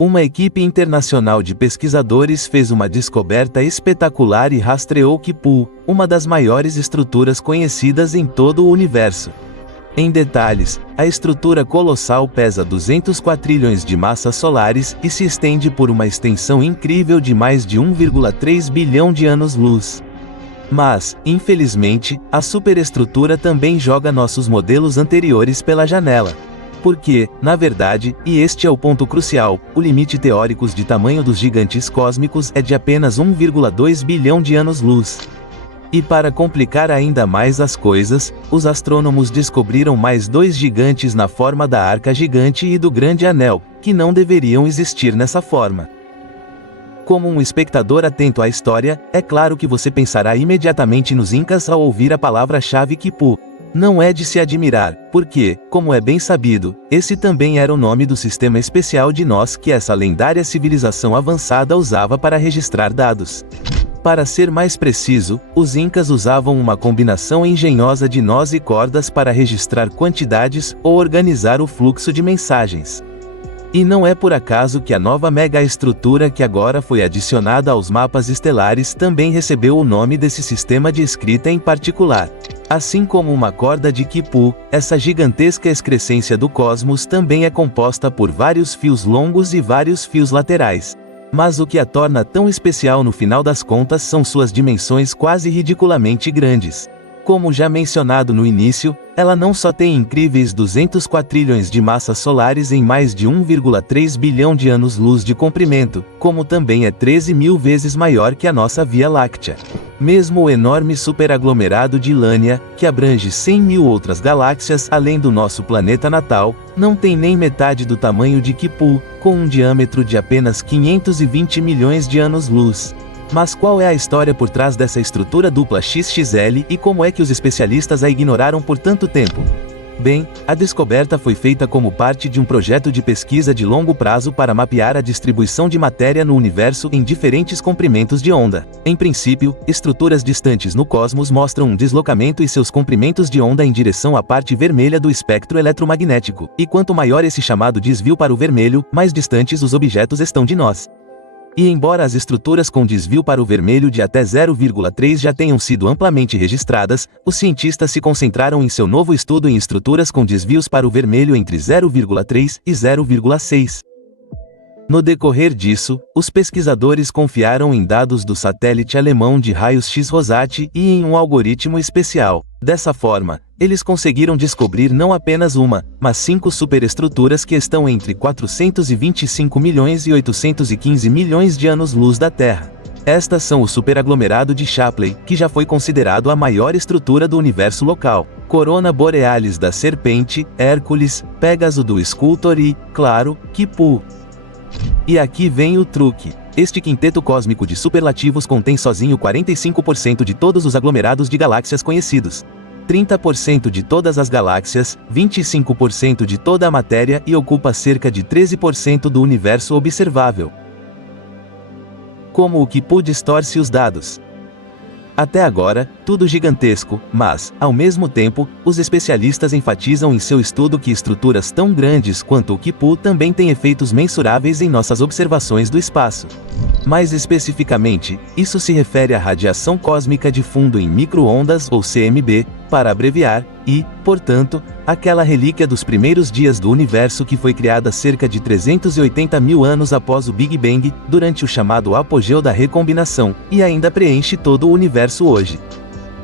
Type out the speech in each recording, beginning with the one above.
Uma equipe internacional de pesquisadores fez uma descoberta espetacular e rastreou Kipu, uma das maiores estruturas conhecidas em todo o universo. Em detalhes, a estrutura colossal pesa 200 quatrilhões de massas solares e se estende por uma extensão incrível de mais de 1,3 bilhão de anos-luz. Mas, infelizmente, a superestrutura também joga nossos modelos anteriores pela janela. Porque, na verdade, e este é o ponto crucial, o limite teórico de tamanho dos gigantes cósmicos é de apenas 1,2 bilhão de anos-luz. E para complicar ainda mais as coisas, os astrônomos descobriram mais dois gigantes na forma da Arca Gigante e do Grande Anel, que não deveriam existir nessa forma. Como um espectador atento à história, é claro que você pensará imediatamente nos Incas ao ouvir a palavra-chave Kipu. Não é de se admirar, porque, como é bem sabido, esse também era o nome do sistema especial de nós que essa lendária civilização avançada usava para registrar dados. Para ser mais preciso, os Incas usavam uma combinação engenhosa de nós e cordas para registrar quantidades ou organizar o fluxo de mensagens. E não é por acaso que a nova megaestrutura que agora foi adicionada aos mapas estelares também recebeu o nome desse sistema de escrita em particular. Assim como uma corda de Kipu, essa gigantesca excrescência do cosmos também é composta por vários fios longos e vários fios laterais. Mas o que a torna tão especial no final das contas são suas dimensões quase ridiculamente grandes. Como já mencionado no início, ela não só tem incríveis 200 quatrilhões de massas solares em mais de 1,3 bilhão de anos-luz de comprimento, como também é 13 mil vezes maior que a nossa Via Láctea. Mesmo o enorme superaglomerado de Lânia, que abrange 100 mil outras galáxias além do nosso planeta natal, não tem nem metade do tamanho de Kipu, com um diâmetro de apenas 520 milhões de anos-luz. Mas qual é a história por trás dessa estrutura dupla XXL e como é que os especialistas a ignoraram por tanto tempo? Bem, a descoberta foi feita como parte de um projeto de pesquisa de longo prazo para mapear a distribuição de matéria no universo em diferentes comprimentos de onda. Em princípio, estruturas distantes no cosmos mostram um deslocamento e seus comprimentos de onda em direção à parte vermelha do espectro eletromagnético, e quanto maior esse chamado desvio para o vermelho, mais distantes os objetos estão de nós. E embora as estruturas com desvio para o vermelho de até 0,3 já tenham sido amplamente registradas, os cientistas se concentraram em seu novo estudo em estruturas com desvios para o vermelho entre 0,3 e 0,6. No decorrer disso, os pesquisadores confiaram em dados do satélite alemão de raios-x Rosati e em um algoritmo especial. Dessa forma, eles conseguiram descobrir não apenas uma, mas 5 superestruturas que estão entre 425 milhões e 815 milhões de anos-luz da Terra. Estas são o superaglomerado de Shapley, que já foi considerado a maior estrutura do universo local, Corona Borealis da Serpente, Hércules, Pégaso do Escultor e, claro, Kipu. E aqui vem o truque. Este quinteto cósmico de superlativos contém sozinho 45% de todos os aglomerados de galáxias conhecidos, 30% de todas as galáxias, 25% de toda a matéria e ocupa cerca de 13% do universo observável. Como o Kipu distorce os dados? Até agora, tudo gigantesco, mas, ao mesmo tempo, os especialistas enfatizam em seu estudo que estruturas tão grandes quanto o Kipu também têm efeitos mensuráveis em nossas observações do espaço. Mais especificamente, isso se refere à radiação cósmica de fundo em micro-ondas ou CMB, para abreviar, e, portanto, aquela relíquia dos primeiros dias do universo que foi criada cerca de 380 mil anos após o Big Bang, durante o chamado apogeu da recombinação, e ainda preenche todo o universo hoje.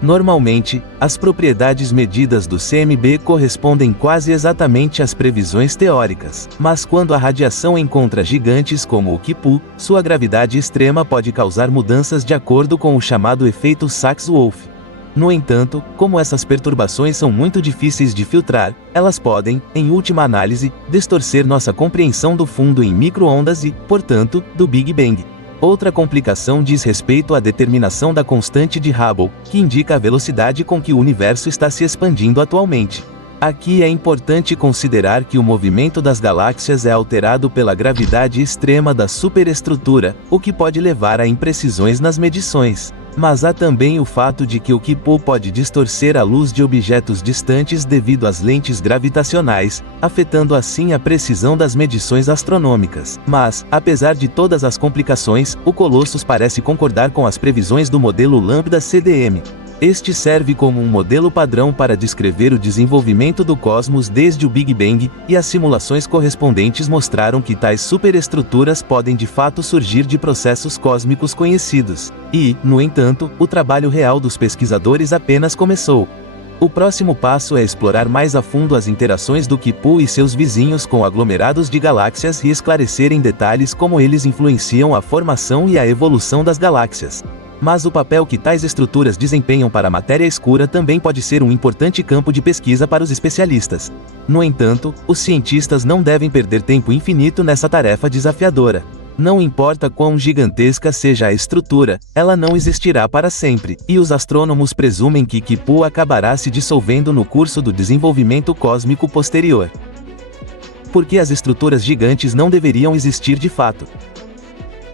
Normalmente, as propriedades medidas do CMB correspondem quase exatamente às previsões teóricas, mas quando a radiação encontra gigantes como o Kipu, sua gravidade extrema pode causar mudanças de acordo com o chamado efeito Sachs-Wolfe. No entanto, como essas perturbações são muito difíceis de filtrar, elas podem, em última análise, distorcer nossa compreensão do fundo em micro-ondas e, portanto, do Big Bang. Outra complicação diz respeito à determinação da constante de Hubble, que indica a velocidade com que o universo está se expandindo atualmente. Aqui é importante considerar que o movimento das galáxias é alterado pela gravidade extrema da superestrutura, o que pode levar a imprecisões nas medições. Mas há também o fato de que o Quipu pode distorcer a luz de objetos distantes devido às lentes gravitacionais, afetando assim a precisão das medições astronômicas. Mas, apesar de todas as complicações, o Colossus parece concordar com as previsões do modelo Lambda CDM. Este serve como um modelo padrão para descrever o desenvolvimento do cosmos desde o Big Bang, e as simulações correspondentes mostraram que tais superestruturas podem de fato surgir de processos cósmicos conhecidos. E, no entanto, o trabalho real dos pesquisadores apenas começou. O próximo passo é explorar mais a fundo as interações do Quipu e seus vizinhos com aglomerados de galáxias e esclarecer em detalhes como eles influenciam a formação e a evolução das galáxias. Mas o papel que tais estruturas desempenham para a matéria escura também pode ser um importante campo de pesquisa para os especialistas. No entanto, os cientistas não devem perder tempo infinito nessa tarefa desafiadora. Não importa quão gigantesca seja a estrutura, ela não existirá para sempre, e os astrônomos presumem que Quipu acabará se dissolvendo no curso do desenvolvimento cósmico posterior. Porque as estruturas gigantes não deveriam existir de fato.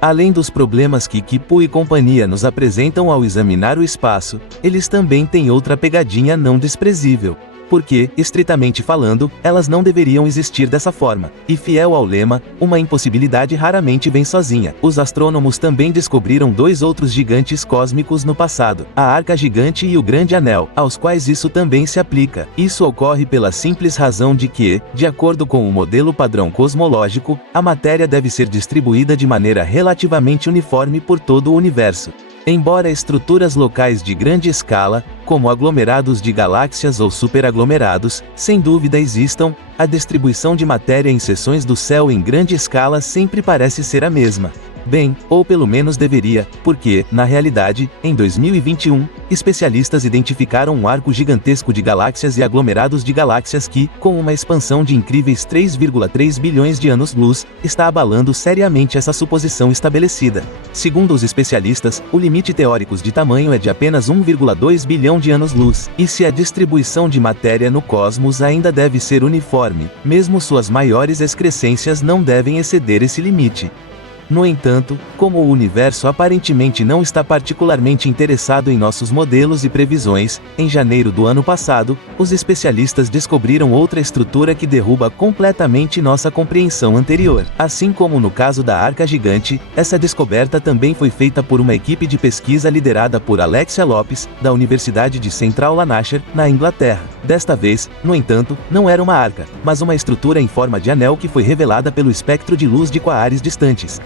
Além dos problemas que Quipu e companhia nos apresentam ao examinar o espaço, eles também têm outra pegadinha não desprezível. Porque, estritamente falando, elas não deveriam existir dessa forma. E fiel ao lema, uma impossibilidade raramente vem sozinha. Os astrônomos também descobriram dois outros gigantes cósmicos no passado, a Arca Gigante e o Grande Anel, aos quais isso também se aplica. Isso ocorre pela simples razão de que, de acordo com o modelo padrão cosmológico, a matéria deve ser distribuída de maneira relativamente uniforme por todo o universo. Embora estruturas locais de grande escala, como aglomerados de galáxias ou superaglomerados, sem dúvida existam, a distribuição de matéria em seções do céu em grande escala sempre parece ser a mesma. Bem, ou pelo menos deveria, porque, na realidade, em 2021, especialistas identificaram um arco gigantesco de galáxias e aglomerados de galáxias que, com uma expansão de incríveis 3,3 bilhões de anos-luz, está abalando seriamente essa suposição estabelecida. Segundo os especialistas, o limite teórico de tamanho é de apenas 1,2 bilhão de anos-luz, e se a distribuição de matéria no cosmos ainda deve ser uniforme, mesmo suas maiores excrescências não devem exceder esse limite. No entanto, como o universo aparentemente não está particularmente interessado em nossos modelos e previsões, em janeiro do ano passado, os especialistas descobriram outra estrutura que derruba completamente nossa compreensão anterior. Assim como no caso da Arca Gigante, essa descoberta também foi feita por uma equipe de pesquisa liderada por Alexia Lopes, da Universidade de Central Lanarkshire, na Inglaterra. Desta vez, no entanto, não era uma arca, mas uma estrutura em forma de anel que foi revelada pelo espectro de luz de quahares distantes.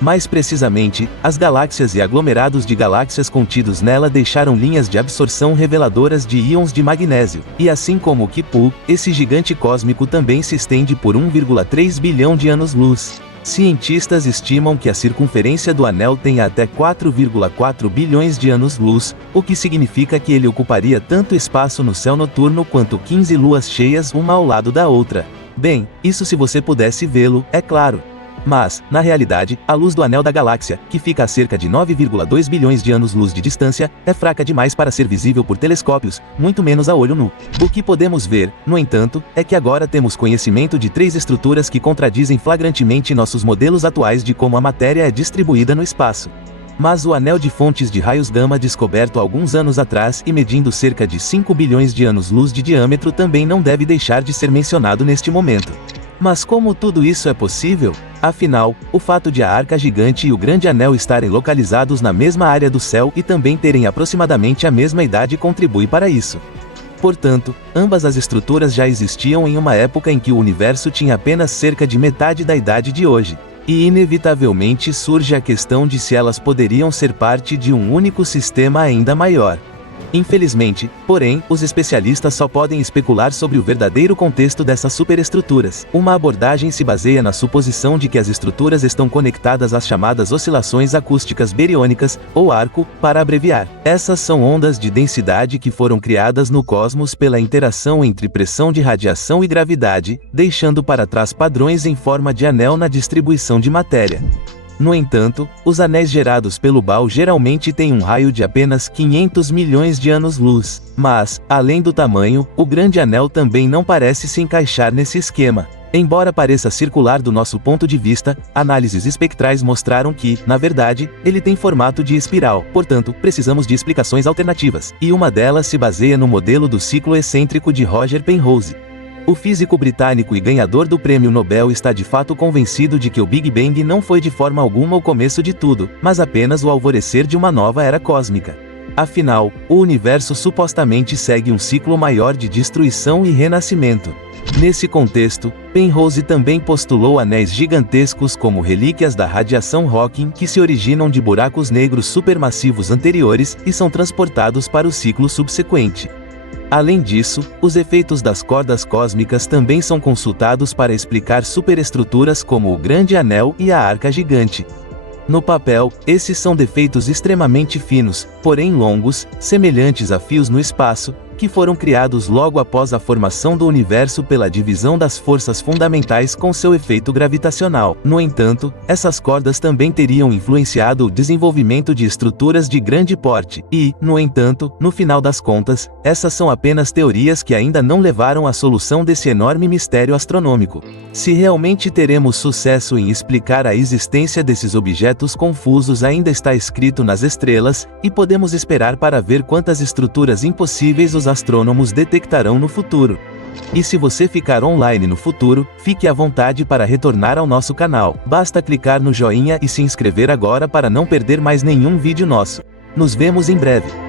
Mais precisamente, as galáxias e aglomerados de galáxias contidos nela deixaram linhas de absorção reveladoras de íons de magnésio, e assim como o Quipu, esse gigante cósmico também se estende por 1,3 bilhão de anos-luz. Cientistas estimam que a circunferência do anel tenha até 4,4 bilhões de anos-luz, o que significa que ele ocuparia tanto espaço no céu noturno quanto 15 luas cheias uma ao lado da outra. Bem, isso se você pudesse vê-lo, é claro. Mas, na realidade, a luz do anel da galáxia, que fica a cerca de 9,2 bilhões de anos-luz de distância, é fraca demais para ser visível por telescópios, muito menos a olho nu. O que podemos ver, no entanto, é que agora temos conhecimento de três estruturas que contradizem flagrantemente nossos modelos atuais de como a matéria é distribuída no espaço. Mas o anel de fontes de raios gama descoberto alguns anos atrás e medindo cerca de 5 bilhões de anos-luz de diâmetro também não deve deixar de ser mencionado neste momento. Mas como tudo isso é possível? Afinal, o fato de a Arca Gigante e o Grande Anel estarem localizados na mesma área do céu e também terem aproximadamente a mesma idade contribui para isso. Portanto, ambas as estruturas já existiam em uma época em que o universo tinha apenas cerca de metade da idade de hoje. E inevitavelmente surge a questão de se elas poderiam ser parte de um único sistema ainda maior. Infelizmente, porém, os especialistas só podem especular sobre o verdadeiro contexto dessas superestruturas. Uma abordagem se baseia na suposição de que as estruturas estão conectadas às chamadas oscilações acústicas bariônicas, ou arco, para abreviar. Essas são ondas de densidade que foram criadas no cosmos pela interação entre pressão de radiação e gravidade, deixando para trás padrões em forma de anel na distribuição de matéria. No entanto, os anéis gerados pelo BAL geralmente têm um raio de apenas 500 milhões de anos-luz. Mas, além do tamanho, o Grande Anel também não parece se encaixar nesse esquema. Embora pareça circular do nosso ponto de vista, análises espectrais mostraram que, na verdade, ele tem formato de espiral, portanto, precisamos de explicações alternativas, e uma delas se baseia no modelo do ciclo excêntrico de Roger Penrose. O físico britânico e ganhador do Prêmio Nobel está de fato convencido de que o Big Bang não foi de forma alguma o começo de tudo, mas apenas o alvorecer de uma nova era cósmica. Afinal, o universo supostamente segue um ciclo maior de destruição e renascimento. Nesse contexto, Penrose também postulou anéis gigantescos como relíquias da radiação Hawking que se originam de buracos negros supermassivos anteriores e são transportados para o ciclo subsequente. Além disso, os efeitos das cordas cósmicas também são consultados para explicar superestruturas como o Grande Anel e a Arca Gigante. No papel, esses são defeitos extremamente finos, porém longos, semelhantes a fios no espaço, que foram criados logo após a formação do universo pela divisão das forças fundamentais com seu efeito gravitacional. No entanto, essas cordas também teriam influenciado o desenvolvimento de estruturas de grande porte, e, no entanto, no final das contas, essas são apenas teorias que ainda não levaram à solução desse enorme mistério astronômico. Se realmente teremos sucesso em explicar a existência desses objetos confusos ainda está escrito nas estrelas, e podemos esperar para ver quantas estruturas impossíveis os astrônomos detectarão no futuro. E se você ficar online no futuro, fique à vontade para retornar ao nosso canal. Basta clicar no joinha e se inscrever agora para não perder mais nenhum vídeo nosso. Nos vemos em breve.